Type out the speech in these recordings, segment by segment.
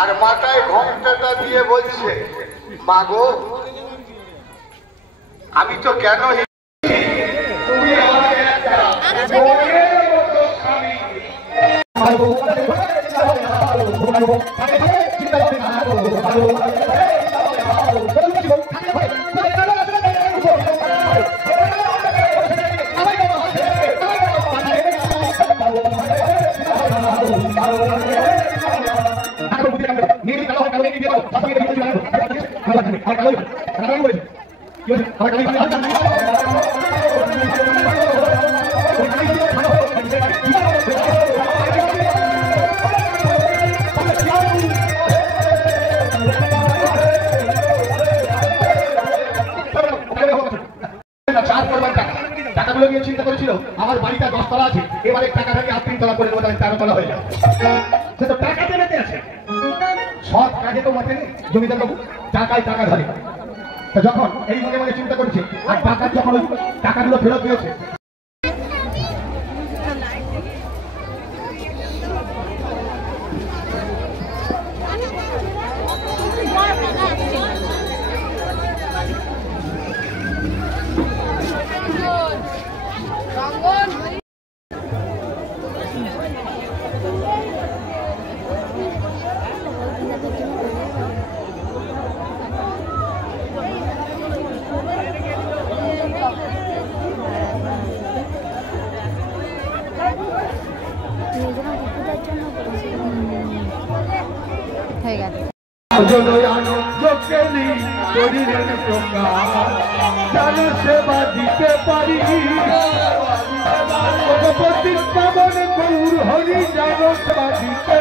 আর মাথায় ঘোমটাটা দিয়ে বলছে, মা গো আমি তো কেন তুমি আমাকে একটা বোনের মতো স্বামী। টাকাগুলো নিয়ে চিন্তা করেছিল আমার বাড়িটা 10 তলা আছে, এবারে টাকাটাকে 3 তলা করে দেবো, 13 তলা হয়ে যাবে। সে তো টাকাতে মেতে আছে, সব কাজে তো মাঠে নেই জমিদার বাবু, টাকায় টাকা ধরে। তো যখন এই মনে মনে চিন্তা করেছে আর টাকা যখন ওই টাকাগুলো ফেরত দিয়েছে, সেবা দিতে পারি পাবন গৌর হরি জানো সেবা দিতে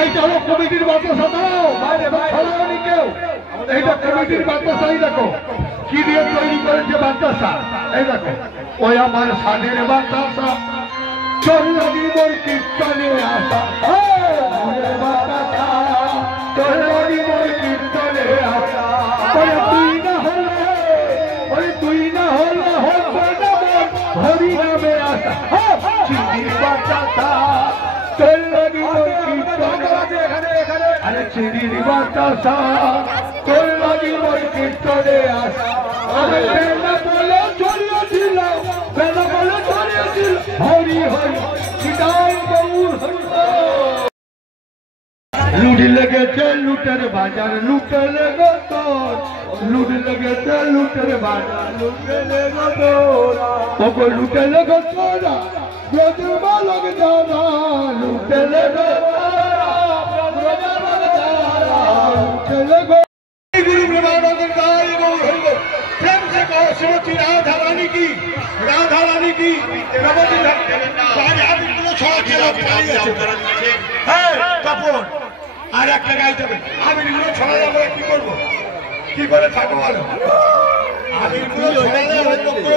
এইটা হলো কমিটির বাতাসা। দাও কেউ এইটা কমিটির বাতাসাই দেখো কি দিয়ে তৈরি করেছে বাতাসা। এই দেখো ওই আমার স্বাদের বাতাসা চল্লনি মোর কীর্তনে আসা, বাতাসা চল্লনি মোর কীর্তনে আসা। তুই না হলে তুই না হলে হরি নামে আসা, চিঠির বাতাসা চল্লনি মোর কীর্তনে। আরে চিঠির বাতাসা চল্লনি মোর কীর্তনে আসা। আমি বেলা বলে চলিয়েছিল, বেলা বলে চলিয়েছিল হরি হরি সীতাই গৌর হরি। লুট লেগেছে লুটের বাজার, লুটে লেগে তোর লুট লেগেছে লুটের বাজার, লুটে লেগে তোরা ওকে লুটে লেগে তোরা ব্রজের বালক যারা, লুটে লেগে তোরা ব্রজের বালক যারা, লুটে লেগে গুরু প্রেমানন্দের গায়ে গৌর হরি গো। প্রেম से कहो श्रीमती राधा रानी की, राधा रानी की। কাপড় আর একটা গাইতে হবে, আমি এগুলো ছড়ালে কি করবো, কি করে থাকবো বলো, আমি এগুলো ছড়ালে